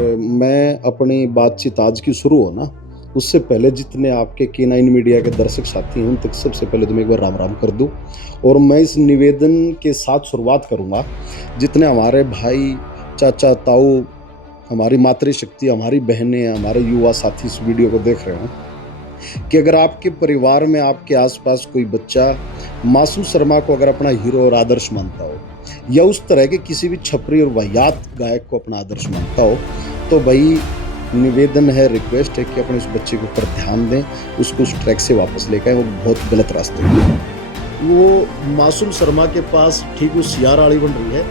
मैं अपनी बातचीत आज की शुरू हो ना, उससे पहले जितने आपके के9 मीडिया के दर्शक साथी हैं उन तक सबसे पहले तो मैं एक बार राम राम कर दूं। और मैं इस निवेदन के साथ शुरुआत करूंगा, जितने हमारे भाई, चाचा, ताऊ, हमारी मातृशक्ति, हमारी बहनें, हमारे युवा साथी इस वीडियो को देख रहे हों, कि अगर आपके परिवार में आपके आसपास कोई बच्चा मासूम शर्मा को अगर अपना हीरो और आदर्श मानता हो, या उस तरह के किसी भी छपरी और वाहियात गायक को अपना आदर्श मानता हो, तो भाई निवेदन है, रिक्वेस्ट है कि अपने उस बच्चे के ऊपर ध्यान दें, उसको उस ट्रैक से वापस लेकर आए। वो बहुत गलत रास्ते में वो मासूम शर्मा के पास ठीक उस यार आड़ी बन रही है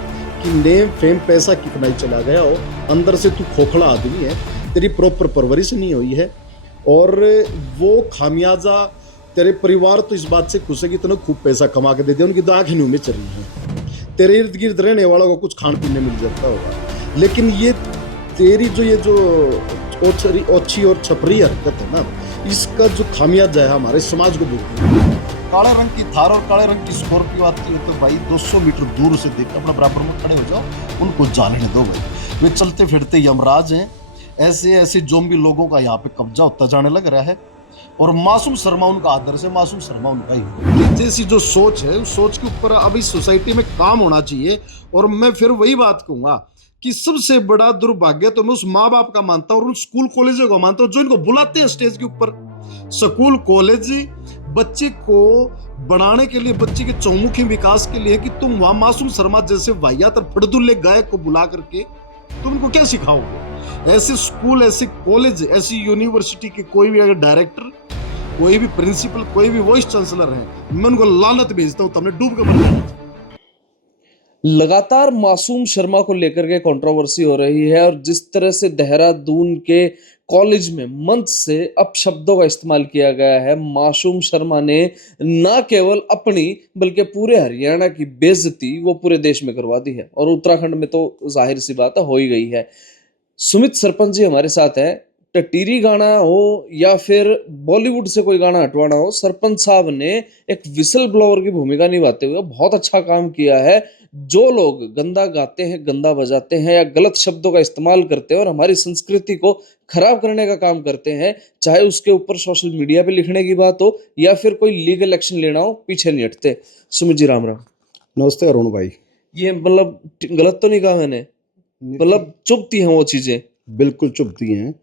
कि नेम फेम पैसा कितना ही चला गया हो, अंदर से तू खोखला आदमी है, तेरी प्रॉपर परवरिश नहीं हुई है, और वो खामियाजा तेरे परिवार तो इस बात से खुश है कि तूने खूब पैसा कमा के दे दिया, उनकी तो आंखें न्यू में चल रही हैं, तेरे इर्द गिर्द रहने वालों को कुछ खान पीने मिल जाता होगा, लेकिन ये तेरी ये जो ओछी और छपरी हरकत है ना, इसका जो खामियाजा है हमारे समाज को भुगतना है। काले रंग की थार और काले रंग की स्कॉर्पियो आती है तो भाई 200 मीटर दूर से देख अपना बराबर में खड़े हो जाओ, उनको जाने दो भाई, वे चलते फिरते यमराज हैं। ऐसे ऐसे जोम्बी लोगों का यहाँ पे कब्जा होता जाने लग रहा है, और मासूम शर्मा उनका आदर्श है, मासूम शर्मा उनका ही जैसी जो सोच है, उस सोच के ऊपर अब इस सोसाइटी में काम होना चाहिए। और मैं फिर वही बात कहूंगा कि सबसे बड़ा दुर्भाग्य तो मैं उस माँ बाप का मानता हूँ और उन स्कूल कॉलेजों का मानता हूँ जो इनको बुलाते हैं स्टेज के ऊपर। स्कूल कॉलेज बच्चे को बढ़ाने के लिए, बच्चे के चौमुखी विकास के लिए, कि तुम वहां मासूम शर्मा जैसे वाहियात और फड़दुल्ले गायक को बुला करके तुम उनको क्या सिखाओगे? ऐसे स्कूल, ऐसे कॉलेज, ऐसी यूनिवर्सिटी के कोई भी अगर डायरेक्टर, कोई भी प्रिंसिपल, कोई भी वाइस चांसलर है, मैं उनको लानत भेजता हूँ, तुमने डूब के मर जाना। लगातार मासूम शर्मा को लेकर के कंट्रोवर्सी हो रही है, और जिस तरह से देहरादून के कॉलेज में मंच से अपशब्दों का इस्तेमाल किया गया है, मासूम शर्मा ने न केवल अपनी बल्कि पूरे हरियाणा की बेइज्जती वो पूरे देश में करवा दी है, और उत्तराखंड में तो जाहिर सी बात है हो ही गई है। सुमित सरपंच जी हमारे साथ हैं। टटीरी गाना हो या फिर बॉलीवुड से कोई गाना हटवाना हो, सरपंच साहब ने एक विसल ब्लोअर की भूमिका निभाते हुए बहुत अच्छा काम किया है। जो लोग गंदा गाते हैं, गंदा बजाते हैं या गलत शब्दों का इस्तेमाल करते हैं और हमारी संस्कृति को खराब करने का काम करते हैं, चाहे उसके ऊपर सोशल मीडिया पे लिखने की बात हो या फिर कोई लीगल एक्शन लेना हो, पीछे नहीं हटते। सुमित जी राम राम। नमस्ते अरुण भाई। ये मतलब गलत तो नहीं कहा मैंने? मतलब चुभती हैं वो चीजें? बिल्कुल चुभती हैं।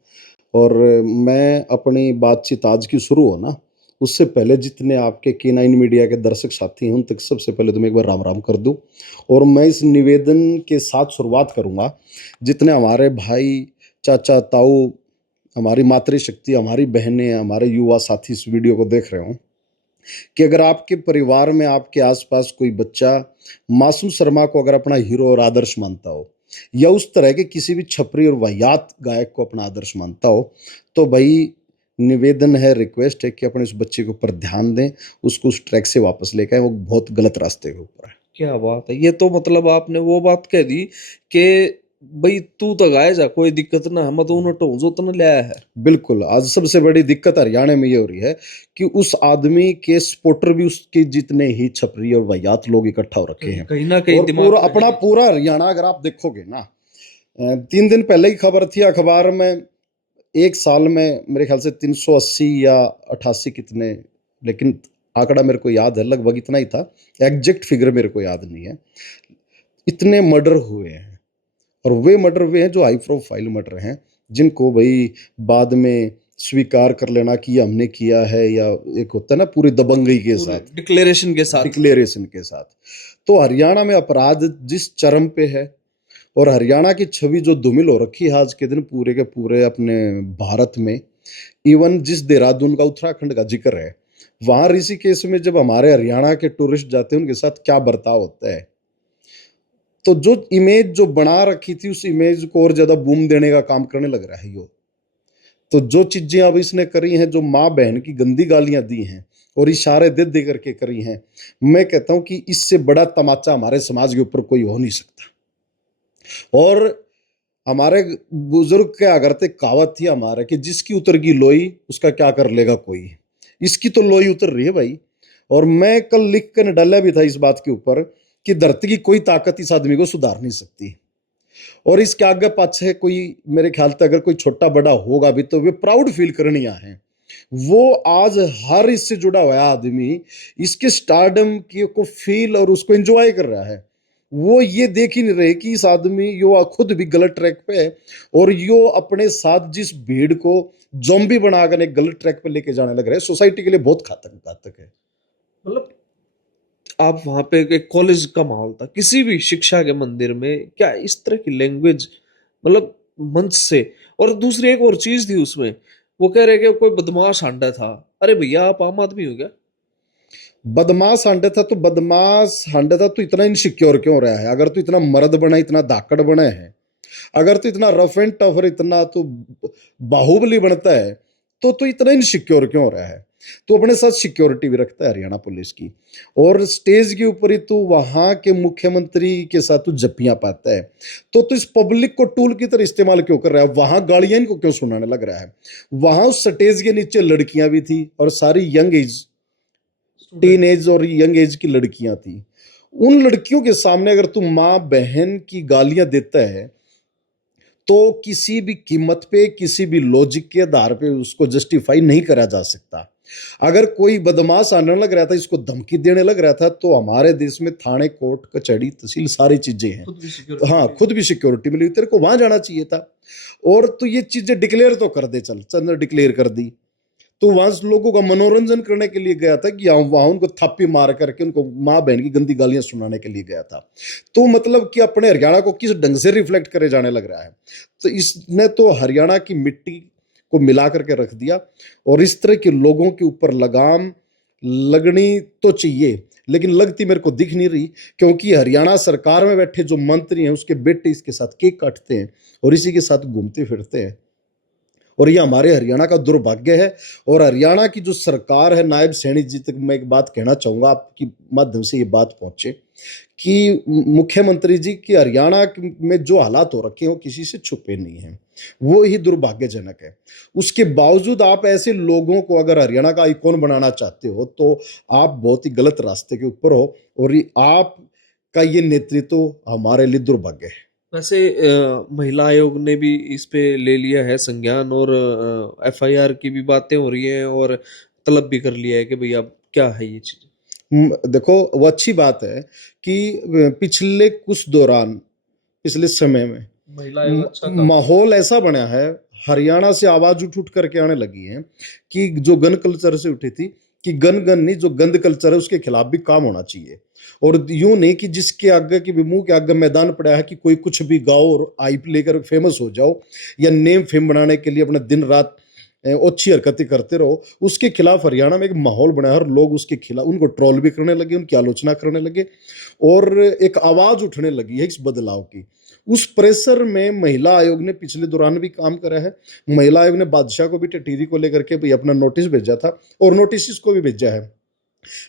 और मैं अपनी बातचीत आज की शुरू हो ना, उससे पहले जितने आपके के9 मीडिया के दर्शक साथी हैं उन तक सबसे पहले तो मैं एक बार राम राम कर दूं। और मैं इस निवेदन के साथ शुरुआत करूंगा, जितने हमारे भाई, चाचा, ताऊ, हमारी मातृशक्ति, हमारी बहनें, हमारे युवा साथी इस वीडियो को देख रहे हों, कि अगर आपके परिवार में आपके आसपास कोई बच्चा मासूम शर्मा को अगर अपना हीरो और आदर्श मानता हो, या उस तरह के किसी भी छपरी और वाहियात गायक को अपना आदर्श मानता हो, तो भाई निवेदन है, रिक्वेस्ट है कि अपने उस बच्चे के ऊपर ध्यान दें, उसको उस ट्रैक से वापस लेकर आए। वो बहुत गलत रास्ते के ऊपर है। क्या बात है! ये तो मतलब आपने वो बात कह दी कि भाई तू तो गाए जा, कोई दिक्कत ना है, मैं तो उन्हें टोंस उतना ले आया है। बिल्कुल, आज सबसे बड़ी दिक्कत हरियाणा में ये हो रही है कि उस आदमी के सपोर्टर भी उसके जितने ही छपरी और वाहियात लोग इकट्ठा हो रखे हैं। कहीं ना कहीं और दिमाग पूरा पे अपना पूरा हरियाणा अगर आप देखोगे ना, 3 दिन पहले की खबर थी अखबार में, एक साल में मेरे ख्याल से 380 या 88 कितने, लेकिन आंकड़ा मेरे को याद है, लगभग इतना ही था, एग्जैक्ट फिगर मेरे को याद नहीं है, इतने मर्डर हुए हैं। और वे मर्डर हुए हैं जो हाई प्रोफाइल मर्डर हैं, जिनको भाई बाद में स्वीकार कर लेना कि ये हमने किया है, या एक होता है ना पूरी दबंगई के साथ, डिक्लेरेशन के साथ। तो हरियाणा में अपराध जिस चरम पे है, और हरियाणा की छवि जो धूमिल हो रखी है आज के दिन पूरे के पूरे अपने भारत में। इवन जिस देहरादून का, उत्तराखंड का जिक्र है, वहां ऋषिकेश में जब हमारे हरियाणा के टूरिस्ट जाते हैं उनके साथ क्या बर्ताव होता है, तो जो इमेज जो बना रखी थी उस इमेज को और ज्यादा बूम देने का काम करने लग रहा है यो। तो जो चीजें अब इसने करी हैं, जो माँ बहन की गंदी गालियां दी हैं और इशारे दे दे करके करी हैं, मैं कहता हूं कि इससे बड़ा तमाचा हमारे समाज के ऊपर कोई हो नहीं सकता। और हमारे बुजुर्ग के अगर ते कहावत थी हमारे कि जिसकी उतर गई लोई उसका क्या कर लेगा कोई। इसकी तो लोई उतर रही है भाई। और मैं कल लिख कर डाला भी था इस बात के ऊपर कि धरती की कोई ताकत इस आदमी को सुधार नहीं सकती। और इसके आगे पाछे कोई, मेरे ख्याल से अगर कोई छोटा बड़ा होगा भी तो वे प्राउड फील करनिया है। वो आज हर इससे जुड़ा हुआ है आदमी इसके स्टारडम की को फील और उसको एंजॉय कर रहा है। वो ये देख ही नहीं रहे कि इस आदमी यो खुद भी गलत ट्रैक पे है और यो अपने साथ जिस भीड़ को जॉम्बी बनाकर एक गलत ट्रैक पे लेके जाने लग रहा है, सोसाइटी के लिए बहुत घातक घातक है। मतलब आप वहां पे एक कॉलेज का माहौल था, किसी भी शिक्षा के मंदिर में क्या इस तरह की लैंग्वेज, मतलब मंच से। और दूसरी एक और चीज थी उसमें, वो कह रहे कि कोई बदमाश आंडा था। अरे भैया आप आम आदमी हो क्या? बदमाश हांडा था तो बदमाश हांडा था तो इतना इनसिक्योर क्यों रहा है? अगर तू इतना मर्द बना, इतना धाकड़ बना है, अगर तू इतना रफ एंड टफ और इतना तो बाहुबली बनता है तो इतना इनसिक्योर क्यों हो रहा है? तो अपने साथ सिक्योरिटी भी रखता है हरियाणा पुलिस की, और स्टेज के ऊपर ही तू वहां के मुख्यमंत्री के साथ तू जप्पियां पाता है। तो इस पब्लिक को टूल की तरह इस्तेमाल क्यों कर रहा है? वहां गालियां इनको क्यों सुनाने लग रहा है? वहां उस स्टेज के नीचे लड़कियां भी थी और सारी यंग एज, टीन एज और यंग एज की लड़कियां थी। उन लड़कियों के सामने अगर तू माँ बहन की गालियां देता है तो किसी भी कीमत पे, किसी भी लॉजिक के आधार पे उसको जस्टिफाई नहीं करा जा सकता। अगर कोई बदमाश आने लग रहा था, इसको धमकी देने लग रहा था, तो हमारे देश में थाने, कोर्ट, कचहरी, तहसील सारी चीजें हैं। खुद भी सिक्योरिटी हाँ, खुद भी सिक्योरिटी मिली, तेरे को वहां जाना चाहिए था। और तो ये चीजें डिक्लेयर तो कर दे, चल चंद्र डिक्लेयर कर दी तो वहां लोगों का मनोरंजन करने के लिए गया था कि वहां उनको थापी मार करके उनको माँ बहन की गंदी गालियां सुनाने के लिए गया था। तो मतलब कि अपने हरियाणा को किस ढंग से रिफ्लेक्ट करे जाने लग रहा है। तो इसने तो हरियाणा की मिट्टी को मिला करके रख दिया। और इस तरह के लोगों के ऊपर लगाम लगनी तो चाहिए, लेकिन लगती मेरे को दिख नहीं रही, क्योंकि हरियाणा सरकार में बैठे जो मंत्री हैं उसके बेटे इसके साथ केक काटते हैं और इसी के साथ घूमते फिरते हैं। और ये हमारे हरियाणा का दुर्भाग्य है। और हरियाणा की जो सरकार है, नायब सैनी जी तक मैं एक बात कहना चाहूंगा, आपकी माध्यम से ये बात पहुंचे कि मुख्यमंत्री जी की हरियाणा में जो हालात हो रखे हैं वो किसी से छुपे नहीं हैं, वो ही दुर्भाग्यजनक है। उसके बावजूद आप ऐसे लोगों को अगर हरियाणा का आइकॉन बनाना चाहते हो तो आप बहुत ही गलत रास्ते के ऊपर हो, और आप का ये नेतृत्व हमारे लिए दुर्भाग्य है। वैसे महिला आयोग ने भी इस पे ले लिया है संज्ञान, और एफआईआर की भी बातें हो रही हैं, और तलब भी कर लिया है कि भैया क्या है ये चीज। देखो, वो अच्छी बात है कि पिछले कुछ दौरान, पिछले समय में महिला आयोग अच्छा काम। माहौल ऐसा बना है, हरियाणा से आवाज उठ उठ करके आने लगी है कि जो गन कल्चर से उठी थी कि गन गन नहीं, जो गंद कल्चर है उसके खिलाफ भी काम होना चाहिए। और यूं नहीं कि जिसके आगे की मुंह के आगे मैदान पड़ा है कि कोई कुछ भी गाओ और आईपी लेकर फेमस हो जाओ, या नेम फेम बनाने के लिए अपना दिन रात अच्छी हरकतें करते रहो, उसके खिलाफ हरियाणा में एक माहौल बना है और लोग उसके खिलाफ उनको ट्रोल भी करने लगे, उनकी आलोचना करने लगे, और एक आवाज उठने लगी है इस बदलाव की। उस प्रेशर में महिला आयोग ने पिछले दौरान भी काम करा है। महिला आयोग ने बादशाह को भी टिटीरी को लेकर के भी अपना नोटिस भेजा था, और नोटिस इसको भी भेजा है।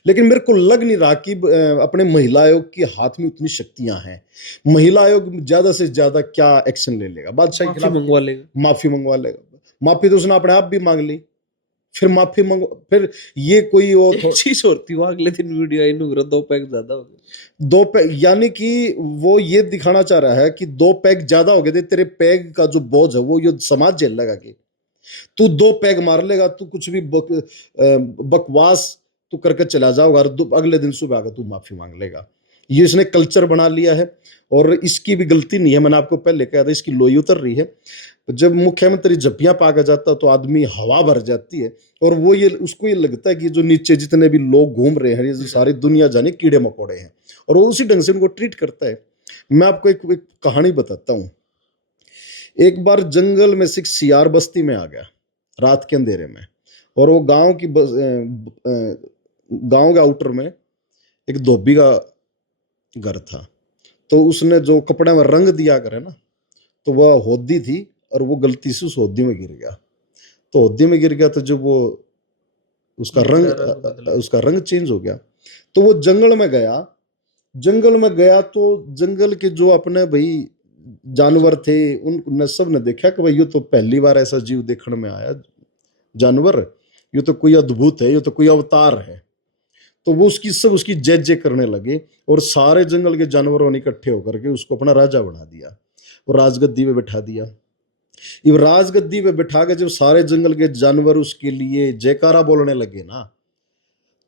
लेकिन मेरे को लग नहीं रहा कि अपने महिला आयोग के हाथ में उतनी शक्तियां हैं। महिला आयोग ज्यादा से ज्यादा क्या एक्शन ले लेगा? बादशाह के माफी खिलाफ मंगवा लेगा। माफी मंगवा लेगा। माफी तो उसने अपने आप भी मांग ली, फिर माफी मंग, फिर ये कोई वो एक चीज और थी, वो अगले दिन वीडियो आई, नुग्रा 2 पैक ज्यादा हो गए। दो पैग, यानी कि वो ये दिखाना चाह रहा है कि 2 पैग ज्यादा हो गए थे, तेरे पैग का जो बोझ है वो ये समाज झेल लगा कि तू 2 पैग मार लेगा, तू कुछ भी बकवास तू करके चला जाओगा और अगले दिन सुबह आकर तू माफी मांग लेगा। ये इसने कल्चर बना लिया है, और इसकी भी गलती नहीं है। मैंने आपको पहले कहा था इसकी लोई उतर रही है। जब मुख्यमंत्री जप्पियां पाकर जाता तो आदमी हवा भर जाती है, और वो ये उसको ये लगता है कि जो नीचे जितने भी लोग घूम रहे हैं, ये सारी दुनिया जाने कीड़े मकोड़े हैं, और वो उसी ढंग से उनको ट्रीट करता है। मैं आपको एक कहानी बताता हूँ। एक बार जंगल में से एक सियार बस्ती में आ गया रात के अंधेरे में, और वो गांव के आउटर में एक धोबी का घर था। तो उसने जो कपड़े में रंग दिया करे ना, तो वह होदी थी, और वो गलती से उस होदी में गिर गया। तो होदी में गिर गया तो जब वो उसका रंग चेंज हो गया, तो वो जंगल में गया। जंगल में गया तो जंगल के जो अपने भाई जानवर थे उन सब ने देखा कि भाई ये तो पहली बार ऐसा जीव देखने में आया जानवर, ये तो कोई अद्भुत है, ये तो कोई अवतार है। तो वो उसकी जय जय करने लगे, और सारे जंगल के जानवरों ने इकट्ठे होकर के उसको अपना राजा बना दिया। और राजगद्दी पे बैठा दिया। ये राजगद्दी पे बैठा के जब सारे जंगल के जानवर उसके लिए जयकारा बोलने लगे ना,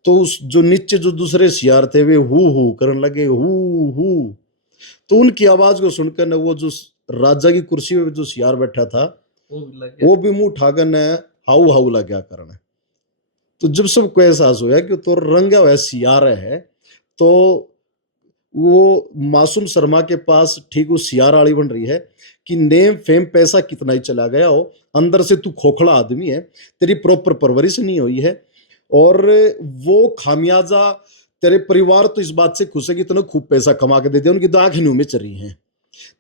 तो उस जो नीचे जो दूसरे सियार थे वे हु करने लगे, हु। तो उनकी आवाज को सुनकर न वो जो राजा की कुर्सी पे जो सियार बैठा था वो भी मुंह उठाकर न हाउ हाउ लगा करने। तो जब सबको एहसास हुआ कि तो रंगा हुआ सियार है, तो वो मासूम शर्मा के पास ठीक वो सियार आड़ी बन रही है कि नेम फेम पैसा कितना ही चला गया हो, अंदर से तू खोखला आदमी है, तेरी प्रॉपर परवरिश नहीं हुई है, और वो खामियाजा तेरे परिवार तो इस बात से खुश है कि इतना खूब पैसा कमा के देते, उनकी तो आंखें न्यू में चली हैं,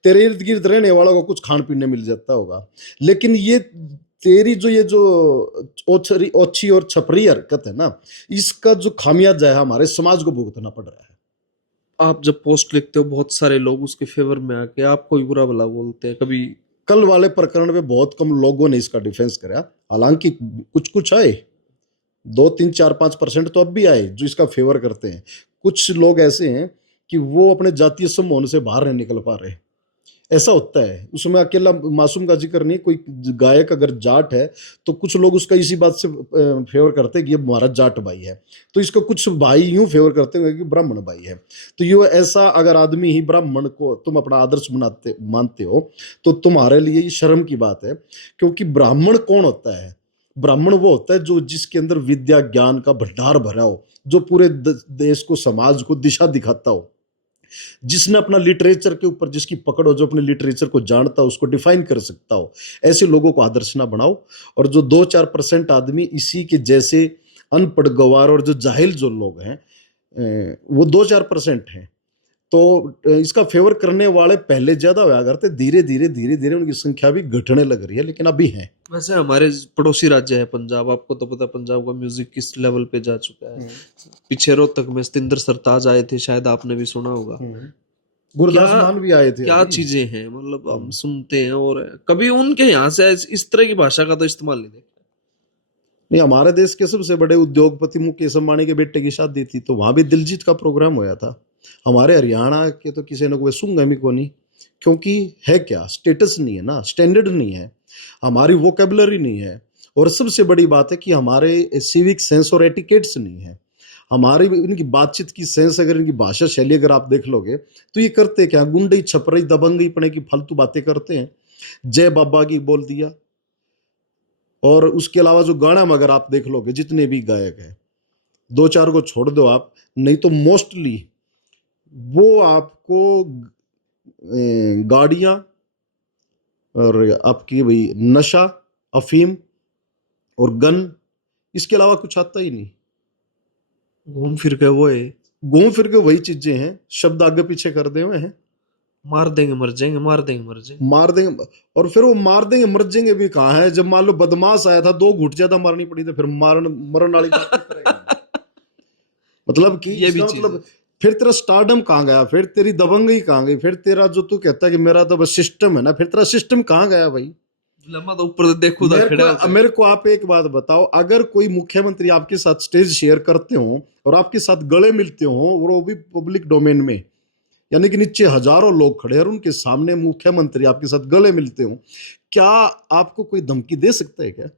तेरे इर्द गिर्द रहने वालों को कुछ खान पीने मिल जाता होगा, लेकिन ये तेरी जो ये जो ओछी और छपरी हरकत है ना, इसका जो खामियाजा है हमारे समाज को भुगतना पड़ रहा है। आप जब पोस्ट लिखते हो बहुत सारे लोग उसके फेवर में आके आपको भी बुरा भला बोलते हैं कभी? कल वाले प्रकरण में बहुत कम लोगों ने इसका डिफेंस करा, हालांकि कुछ आए, 2, 3, 4, 5% तो अब भी आए जो इसका फेवर करते हैं। कुछ लोग ऐसे हैं कि वो अपने जातीय समूह से बाहर नहीं निकल पा रहे, ऐसा होता है। उसमें अकेला मासूम का जिक्र नहीं, कोई गायक अगर जाट है तो कुछ लोग उसका इसी बात से फेवर करते हैं कि ये हमारा जाट भाई है, तो इसको कुछ भाई यूं फेवर करते हैं कि ब्राह्मण भाई है। तो ये ऐसा अगर आदमी ही ब्राह्मण को तुम अपना आदर्श मानते हो तो तुम्हारे लिए ये शर्म की बात है, क्योंकि ब्राह्मण कौन होता है? ब्राह्मण वो होता है जो जिसके अंदर विद्या ज्ञान का भंडार भरा हो, जो पूरे देश को समाज को दिशा दिखाता हो, जिसने अपना लिटरेचर के ऊपर जिसकी पकड़ हो, जो अपने लिटरेचर को जानता हो, उसको डिफाइन कर सकता हो। ऐसे लोगों को आदर्श ना बनाओ। और जो 2-4% आदमी इसी के जैसे अनपढ़ गवार और जो जाहिल जो लोग हैं वो 2-4% हैं, तो इसका फेवर करने वाले पहले ज्यादा हुआ करते, धीरे धीरे उनकी संख्या भी घटने लग रही है, लेकिन अभी है। वैसे हमारे पड़ोसी राज्य है पंजाब, आपको तो पता है पंजाब का म्यूजिक किस लेवल पे जा चुका है। पीछे रोहतक में सतिंदर सरताज आए थे, शायद आपने भी सुना होगा। गुरदास मान भी आए थे। क्या चीजें हैं, मतलब हम सुनते हैं, और कभी उनके यहाँ से इस तरह की भाषा का तो इस्तेमाल नहीं देखा। नहीं, हमारे देश के सबसे बड़े उद्योगपति मुकेश अंबानी के बेटे की शादी थी, तो वहां भी दिलजीत का प्रोग्राम हुआ था। हमारे हरियाणा के तो किसी ने कोई सुनगा भी को नहीं, क्योंकि है क्या, स्टेटस नहीं है ना, स्टैंडर्ड नहीं है, हमारी वोकेबलरी नहीं है, और सबसे बड़ी बात है कि हमारे सिविक सेंस और एटिकेट्स नहीं है। हमारी इनकी बातचीत की सेंस, अगर इनकी भाषा शैली अगर आप देख लोगे तो ये करते क्या, गुंडई छपरई दबंगई पने की फालतू बातें करते हैं। जय बाबा की बोल दिया, और उसके अलावा जो गाना में अगर आप देख लोगे जितने भी गायक हैं, 2-4 को छोड़ दो आप, नहीं तो मोस्टली वो आपको गाड़ियां और आपकी भाई नशा, अफीम और गन, इसके अलावा कुछ आता ही नहीं। घूम फिर के वही चीजें हैं, शब्द आगे पीछे कर दे हुए हैं। मार देंगे मर जाएंगे, मार देंगे मर जाएंगे, मार देंगे, और फिर वो मार देंगे मर जाएंगे भी कहाँ है? जब मान लो बदमाश आया था 2 घूंट ज्यादा मारनी पड़ी तो फिर मरण वाली बात किस तरह की? मतलब कि ये भी मतलब फिर तेरा स्टारडम कहाँ गया, फिर तेरी दबंगई कहाँ गई, फिर तेरा जो तू कहता है कि मेरा तो बस सिस्टम है ना, फिर तेरा सिस्टम कहाँ गया भाई? लम्बा तो ऊपर देखो मेरे को आप एक बात बताओ, अगर कोई मुख्यमंत्री आपके साथ स्टेज शेयर करते हो और आपके साथ गले मिलते हो, और वो भी पब्लिक डोमेन में, यानी कि नीचे हजारों लोग खड़े हैं और उनके सामने मुख्यमंत्री आपके साथ गले मिलते हो, क्या आपको कोई धमकी दे सकता है क्या?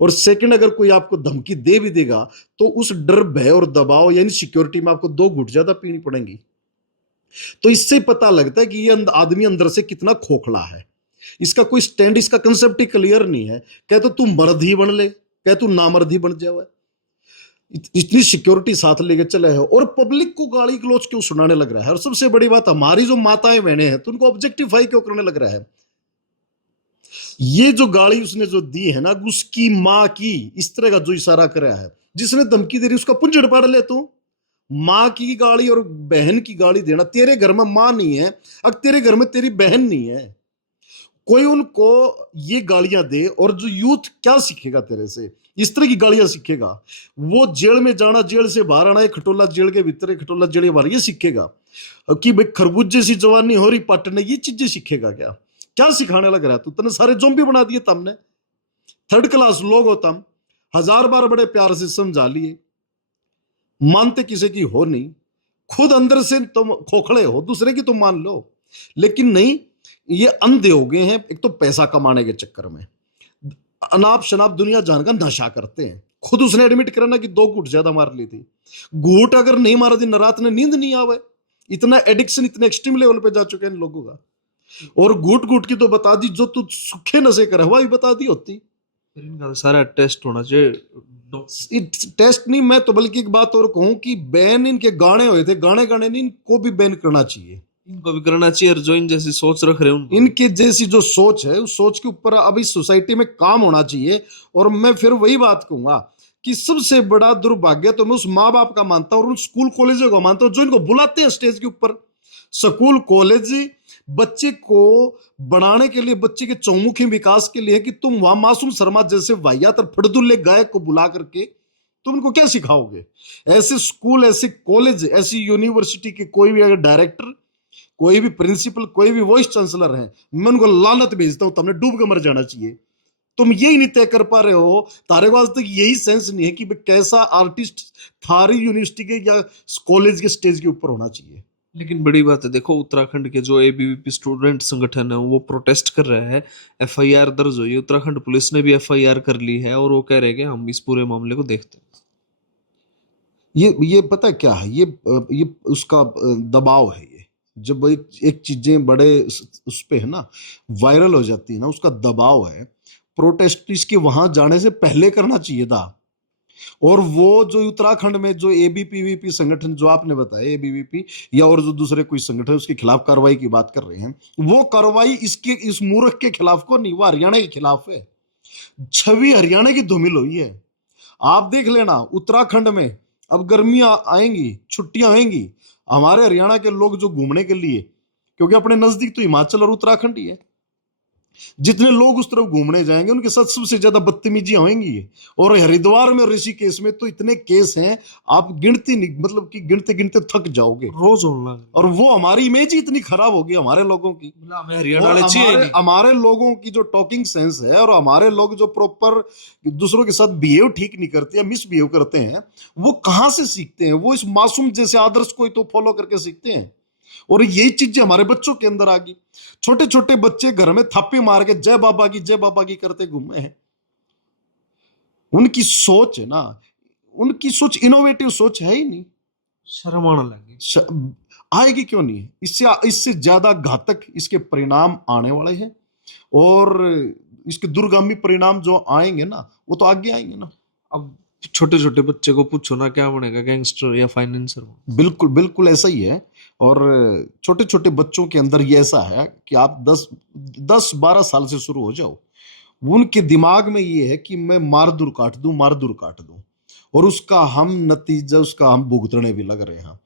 और सेकंड, अगर कोई आपको धमकी दे भी देगा तो उस डर, भय और दबाव यानी सिक्योरिटी में आपको 2 घूंट ज्यादा पीनी पड़ेंगी। तो इससे पता लगता है कि ये आदमी अंदर से कितना खोखला है, इसका कोई स्टैंड, इसका कंसेप्ट ही क्लियर नहीं है। कह तो तू मर्द ही बन ले, कह तू नामर्द ही बन जाए, इतनी सिक्योरिटी साथ लेके चले है, और पब्लिक को गाली गलौज क्यों सुनाने लग रहा है? और सबसे बड़ी बात, हमारी जो माताएं बहनें हैं तो उनको ऑब्जेक्टिफाई क्यों करने लग रहा है? ये जो गाली उसने जो दी है ना, उसकी माँ की, इस तरह का जो इशारा कर रहा है, जिसने धमकी दे रही उसका पुंजड़ पाड़ ले तू। माँ की गाली और बहन की गाली देना, तेरे घर में माँ नहीं है, अब तेरे घर में तेरी बहन नहीं है, कोई उनको ये गालियां दे, और जो यूथ क्या सीखेगा तेरे से? इस तरह की गालियां सीखेगा। वो जेल में जाना, जेल से बाहर आना, खटोला जेल के भीतर, खटोला जेल के बाहर, ये सीखेगा कि भाई खरबूजे सी जवानी हो रही पटने, ये चीजें सीखेगा क्या? क्या सिखाने लग रहा है तू? तने सारे जोम्बी बना दिए तुमने, 3rd क्लास लोग हो तुम, 1000 बार बड़े प्यार से समझा लिए, मानते किसी की हो नहीं, खुद अंदर से तुम खोखले हो, दूसरे की तुम मान लो, लेकिन नहीं, ये अंधे हो गए हैं, एक तो पैसा कमाने के चक्कर में अनाप शनाप दुनिया जान का नशा करते हैं। खुद उसने एडमिट करा ना कि 2 घूंट ज्यादा मार ली थी। घूंट अगर नहीं मारा दिन रात ने नींद नहीं आवे। इतना एडिक्शन इतने एक्सट्रीम लेवल पे जा चुके हैं इन लोगों का। और घूट घूट की तो बता दी, जो तू सूखे नशे करे हुआ भी बता दी होती। फिर इनका सारा टेस्ट होना चाहिए। टेस्ट नहीं, मैं तो बल्कि एक बात और कहूं कि बैन इनके गाने हुए थे, गाने गाने नहीं, इनको भी बैन करना चाहिए। इनको भी करना चाहिए, और जो इन जैसी सोच रख रहे हैं उनको इनके जैसी जो सोच है उस सोच के ऊपर अब इस सोसाइटी में काम होना चाहिए। और मैं फिर वही बात कहूंगा कि सबसे बड़ा दुर्भाग्य तो मैं उस माँ बाप का मानता हूं और उन स्कूल कॉलेजों का मानता हूं जो इनको बुलाते हैं स्टेज के ऊपर। स्कूल कॉलेज बच्चे को बढ़ाने के लिए, बच्चे के चौमुखी विकास के लिए, कि तुम वहां मासूम शर्मा जैसे वाहियात और फड़दुल्ले गायक को बुला करके तुम उनको क्या सिखाओगे? ऐसे स्कूल, ऐसे कॉलेज, ऐसी यूनिवर्सिटी के कोई भी अगर डायरेक्टर, कोई भी प्रिंसिपल, कोई भी वाइस चांसलर है, मैं उनको लानत भेजता हूं। तुमने डूब के मर जाना चाहिए। तुम यही नहीं तय कर पा रहे हो, तारे को आज तक यही सेंस नहीं है कि कैसा आर्टिस्ट थारी यूनिवर्सिटी के या कॉलेज के स्टेज के ऊपर होना चाहिए। लेकिन बड़ी बात है, देखो उत्तराखंड के जो एबीवीपी स्टूडेंट संगठन है वो प्रोटेस्ट कर रहे हैं। एफआईआर दर्ज हुई है, उत्तराखंड पुलिस ने भी एफआईआर कर ली है और वो कह रहे हैं कि हम इस पूरे मामले को देखते हैं। ये पता है क्या है? ये उसका दबाव है। ये जब एक चीजें बड़े उस पे है ना, वायरल हो जाती है ना, उसका दबाव है। प्रोटेस्ट इसके वहां जाने से पहले करना चाहिए था। और वो जो उत्तराखंड में जो एबीपीवीपी संगठन जो आपने बताया, एबीवीपी या और जो दूसरे कोई संगठन उसके खिलाफ कार्रवाई की बात कर रहे हैं, वो कार्रवाई इसके इस मूर्ख के खिलाफ को नहीं, वो हरियाणा के खिलाफ है। छवि हरियाणा की धूमिल हुई है। आप देख लेना उत्तराखंड में अब गर्मियां आएंगी, छुट्टियां होंगी, हमारे हरियाणा के लोग जो घूमने के लिए, क्योंकि अपने नजदीक तो हिमाचल और उत्तराखंड ही है, जितने लोग उस तरफ घूमने जाएंगे उनके साथ सबसे ज्यादा बदतमीजियां होंगी। और हरिद्वार में, ऋषिकेश में तो इतने केस हैं, आप गिनती नहीं, मतलब कि गिनते गिनते थक जाओगे। रोज ऑनलाइन, और वो हमारी इमेज ही इतनी खराब होगी हमारे लोगों की। हमें हरियाणा और वाले चाहिए हमारे नहीं। हमारे लोगों की जो टॉकिंग सेंस है, और हमारे लोग जो प्रॉपर दूसरों के साथ बिहेव ठीक नहीं करते या मिसबिहेव करते हैं, वो कहां से सीखते हैं? वो इस मासूम जैसे आदर्श को ही तो फॉलो करके सीखते हैं। और यही चीजें हमारे बच्चों के अंदर आ गई। छोटे छोटे बच्चे घर में थापे मार के जय बाबा की करते घूमे हैं। उनकी सोच है ना, उनकी सोच इनोवेटिव सोच है ही नहीं। शर्म आने लगी। आएगी क्यों नहीं? इससे इससे ज्यादा घातक इसके परिणाम आने वाले हैं। और इसके दूरगामी परिणाम जो आएंगे ना, वो तो आगे आएंगे ना। अब छोटे छोटे बच्चे को पूछो ना क्या बनेगा, गैंगस्टर या फाइनेंसर? बिल्कुल बिल्कुल ऐसा ही है। और छोटे छोटे बच्चों के अंदर ये ऐसा है कि आप 10-12 साल से शुरू हो जाओ, उनके दिमाग में ये है कि मैं मार दूर काट दूं, मार दूर काट दूं। और उसका हम नतीजा, उसका हम भुगतने भी लग रहे हैं।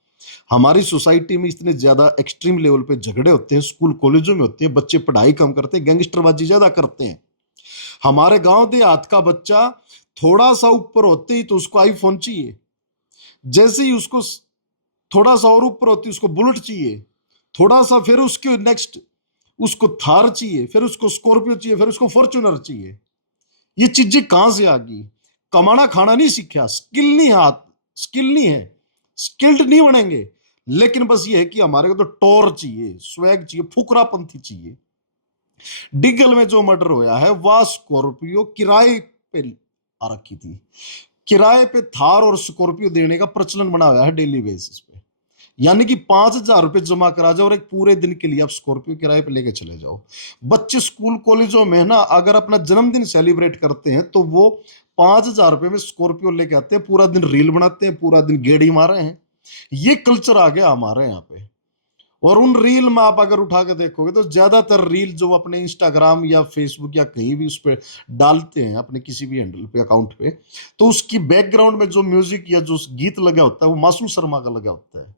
हमारी सोसाइटी में इतने ज्यादा एक्सट्रीम लेवल पे झगड़े होते हैं, स्कूल कॉलेजों में होते हैं, बच्चे पढ़ाई कम करते हैं, गैंगस्टरबाजी ज्यादा करते हैं। हमारे गांव देहात का बच्चा थोड़ा सा ऊपर होते ही तो उसको आईफोन चाहिए, जैसे ही उसको थोड़ा सा और ऊपर होती उसको बुलेट चाहिए, थोड़ा सा फिर उसके नेक्स्ट उसको थार चाहिए, फिर उसको स्कॉर्पियो चाहिए, फिर उसको फॉर्च्यूनर चाहिए। ये चीजें कहां से आ गई? कमाना खाना नहीं सीखा, स्किल नहीं, हाथ स्किल नहीं है, स्किल्ड नहीं बनेंगे। लेकिन बस ये है कि हमारे को तो टॉर चाहिए, स्वैग चाहिए, फुकरापंथी चाहिए। डिगल में जो मर्डर होया है वह स्कॉर्पियो किराए पे आ रखी थी। किराए पे थार और स्कॉर्पियो देने का प्रचलन बना हुआ है डेली बेसिस पे। यानी कि 5,000 रुपए जमा करा जाओ और एक पूरे दिन के लिए आप स्कॉर्पियो किराए पे लेके चले जाओ। बच्चे स्कूल कॉलेजों में ना अगर अपना जन्मदिन सेलिब्रेट करते हैं तो वो 5,000 रुपए में स्कॉर्पियो लेके आते हैं, पूरा दिन रील बनाते हैं, पूरा दिन गेड़ी मारे हैं। ये कल्चर आ गया हमारे यहाँ पे। और उन रील में आप अगर उठा के देखोगे तो ज्यादातर रील जो अपने इंस्टाग्राम या फेसबुक या कहीं भी उस पर डालते हैं, अपने किसी भी हैंडल पे, अकाउंट पे, तो उसकी बैकग्राउंड में जो म्यूजिक या जो गीत लगा होता है वो मासूम शर्मा का लगा होता है।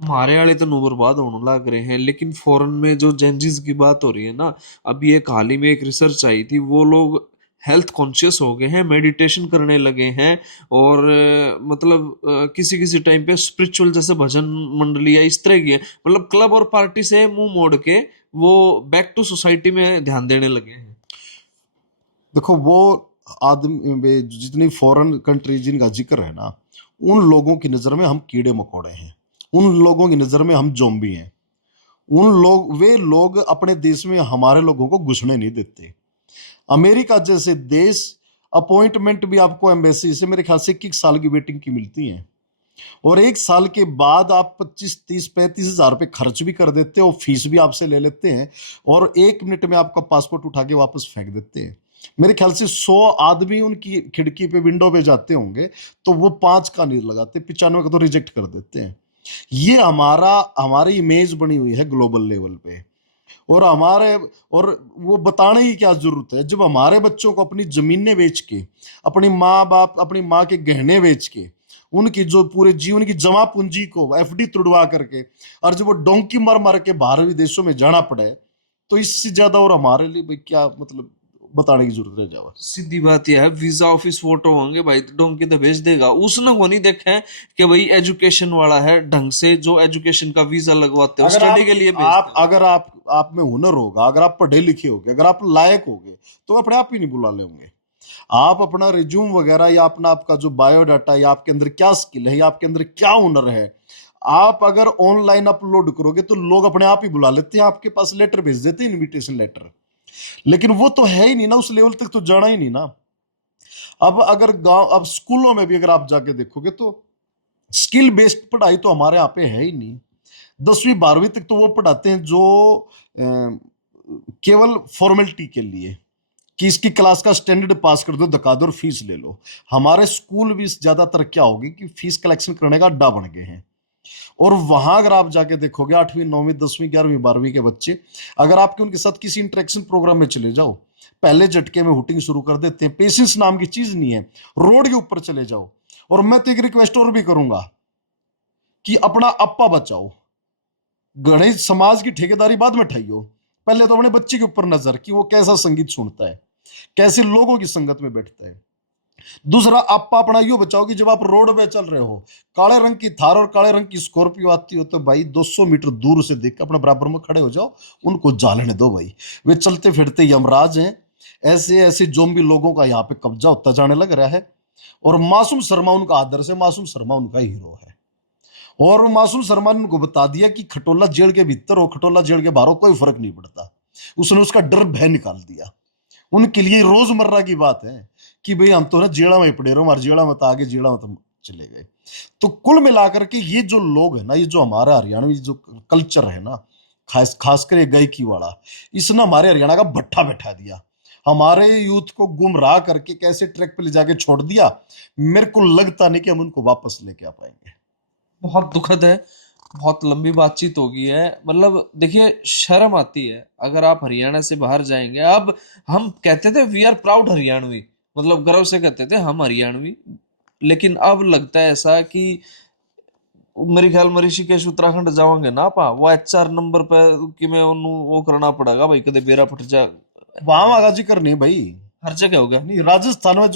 हमारे वाले तो नो बर्बाद होने लग रहे हैं, लेकिन फॉरेन में जो जेंजीज की बात हो रही है ना, अभी एक हाल ही में एक रिसर्च आई थी, वो लोग हेल्थ कॉन्शियस हो गए हैं, मेडिटेशन करने लगे हैं, और मतलब किसी किसी टाइम पे स्पिरिचुअल जैसे भजन मंडली या इस तरह की है, मतलब क्लब और पार्टी से मुंह मोड़ के वो बैक टू सोसाइटी में ध्यान देने लगे हैं। देखो वो आदमी जितनी फॉरेन कंट्री जिनका जिक्र है ना, उन लोगों की नजर में हम कीड़े मकोड़े हैं, उन लोगों की नजर में हम जोम्बी हैं। वे लोग अपने देश में हमारे लोगों को घुसने नहीं देते। अमेरिका जैसे देश अपॉइंटमेंट भी आपको एम्बेसी से मेरे ख्याल से 21 साल की वेटिंग की मिलती है, और 1 साल के बाद आप 25, 30, 35 हजार रुपये खर्च भी कर देते हो, फीस भी आपसे ले लेते हैं, और 1 मिनट में आपका पासपोर्ट उठा के वापस फेंक देते हैं। मेरे ख्याल से 100 आदमी उनकी खिड़की पे विंडो पे जाते होंगे तो वो 5 का नहीं लगाते, 95 का तो रिजेक्ट कर देते हैं। ये हमारी इमेज बनी हुई है ग्लोबल लेवल पे। और और वो बताने की क्या जरूरत है, जब हमारे बच्चों को अपनी जमीनें बेच के, अपनी माँ के गहने बेच के, उनकी जो पूरे जीवन की जमा पूंजी को एफडी तुड़वा करके, और जब वो डोंकी मार मार के बाहर विदेशों में जाना पड़े, तो इससे ज्यादा और हमारे लिए भाई क्या मतलब बताने की जरूरत है जावा। सीधी बात यह है, वीजा ऑफिस फोटो होंगे भाई तो डोंकी तो भेज देगा। उसने वो नहीं देखा है कि भाई एजुकेशन वाला है, ढंग से जो एजुकेशन का वीजा लगवाते हो स्टडी के लिए भेजते हो। अगर आप में हुनर होगा, अगर आप पढ़े लिखे होगे, अगर आप लायक होगे, तो अपने आप ही नहीं बुला लेंगे। आप अपना रिज्यूम वगैरह या अपना आपका जो बायोडाटा, या आपके अंदर क्या स्किल है, या आपके अंदर क्या हुनर है, आप अगर ऑनलाइन अपलोड करोगे तो लोग अपने आप ही बुला लेते हैं, आपके पास लेटर भेज देते हैं, इनविटेशन लेटर। लेकिन वो तो है ही नहीं ना, उस लेवल तक तो जाना ही नहीं ना। अब स्कूलों में भी अगर आप जाके देखोगे तो स्किल बेस्ड पढ़ाई तो हमारे यहाँ पे है ही नहीं। 10वीं 12वीं तक तो वो पढ़ाते हैं जो केवल फॉर्मेलिटी के लिए, कि इसकी क्लास का स्टैंडर्ड पास कर दो, धक्का दो और फीस ले लो। हमारे स्कूल भी ज्यादातर क्या होगी कि फीस कलेक्शन करने का अड्डा बन गए हैं। और वहां अगर आप जाके देखोगे 8वीं 9वीं 10वीं 11वीं 12वीं के बच्चे, अगर आपके उनके साथ किसी इंटरेक्शन प्रोग्राम में चले जाओ, पहले झटके में हुटिंग शुरू कर देते हैं। पेशेंस नाम की चीज नहीं है। रोड के ऊपर चले जाओ, और मैं तो एक रिक्वेस्ट और भी करूंगा कि अपना अप्पा बचाओ। गणेश समाज की ठेकेदारी बाद में ठाइयो, पहले तो अपने बच्चे के ऊपर नजर कि वो कैसा संगीत सुनता है, कैसे लोगों की संगत में बैठता है। दूसरा, आप अपना यो बचाओ कि जब आप रोड पे चल रहे हो, काले रंग की थार और काले रंग की स्कॉर्पियो आती हो, तो भाई 200 मीटर दूर से देख अपने बराबर में खड़े हो जाओ, उनको जाने दो भाई। वे चलते फिरते यमराज हैं। ऐसे ऐसे जोम्बी लोगों का यहाँ पे कब्जा होता जाने लग रहा है। और मासूम शर्मा उनका आदर्श है, मासूम शर्मा उनका हीरो है। और मासूम शर्मा ने उनको बता दिया कि खटोला जेल के भीतर हो, खटोला जेल के बाहर हो, कोई फर्क नहीं पड़ता। उसने उसका डर भय निकाल दिया। उनके लिए रोजमर्रा की बात है कि भाई हम तो ना जेड़ा में पड़े रहो, हमारे जेड़ा में तो आगे, जेड़ा में तो चले गए। तो कुल मिलाकर के ये जो लोग है ना, ये जो हमारा हरियाणवी जो कल्चर है ना, खासकर ये गायकी वाला, इसने हमारे हरियाणा का भट्ठा बैठा दिया। हमारे यूथ को गुमराह करके कैसे ट्रैक पे ले जाके छोड़ दिया। मेरे को लगता नहीं कि हम उनको वापस लेके आ पाएंगे। बहुत दुखद है। बहुत लंबी बातचीत हो गई है। मतलब देखिए, शर्म आती है अगर आप हरियाणा से बाहर जाएंगे। अब हम कहते थे वी आर प्राउड हरियाणवी, मतलब गर्व से कहते थे हम हरियाणवी, लेकिन अब लगता है ऐसा कि मेरे ख्याल में ऋषिकेश उत्तराखंड जाओगे ना पा वो HR नंबर पे कि मैं वो करना पड़ेगा भाई, कदे बेरा फट जा। वहां का जिक्र नहीं भाई, हर जगह होगा। नहीं राजस्थान में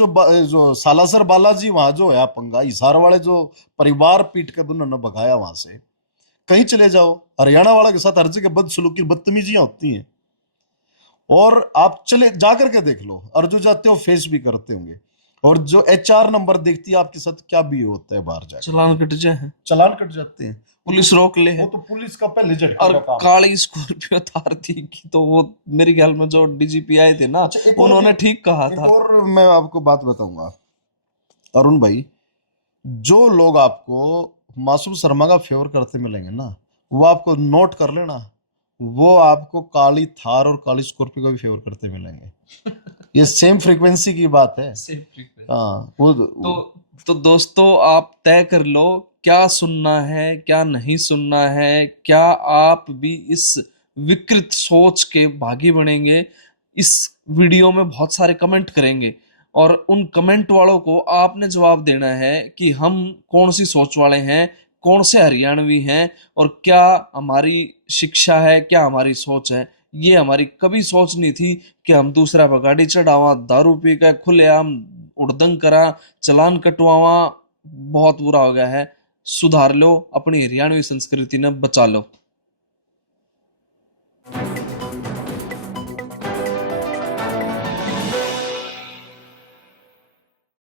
जो सालासर बालाजी, वहां जो है पंगा, हिसार वाले जो परिवार पीट के उन्होंने भगाया वहां से, कहीं चले जाओ हरियाणा वाला के साथ हर जगह बदसलूकी बदतमीजियां होती हैं। और आप चले जाकर के देख लो, और जो जाते हो फेस भी करते होंगे, और जो HR नंबर देखती है आपके साथ क्या भी होता है बाहर जाकर, चलान कट जाए, चलान कट जाते हैं, पुलिस रोक ले वो है। तो पुलिस का पहले झटके और का काम है। काली स्कॉर्पियो थार थी कि तो वो मेरे ख्याल में जो DGP आए थे ना, अच्छा, उन्होंने ठीक कहा एक था। और मैं आपको बात बताऊंगा अरुण भाई, जो लोग आपको मासूम शर्मा का फेवर करते मिलेंगे ना, वो आपको नोट कर लेना, वो आपको काली थार और काली स्कॉर्पियो का भी फेवर करते मिलेंगे। ये सेम फ्रीक्वेंसी की बात है। Same frequency. हाँ तो दोस्तों, आप तय कर लो क्या सुनना है, क्या नहीं सुनना है। क्या आप भी इस विकृत सोच के भागी बनेंगे? इस वीडियो में बहुत सारे कमेंट करेंगे, और उन कमेंट वालों को आपने जवाब देना है कि हम कौन सी सोच वाले हैं, कौन से हरियाणवी हैं, और क्या हमारी शिक्षा है, क्या हमारी सोच है। ये हमारी कभी सोच नहीं थी कि हम दूसरा पर गाड़ी चढ़ावा, दारू पी कर खुलेआम उड़दंग करा, चलान कटवावा। बहुत बुरा हो गया है। सुधार लो, अपनी हरियाणवी संस्कृति ने बचा लो।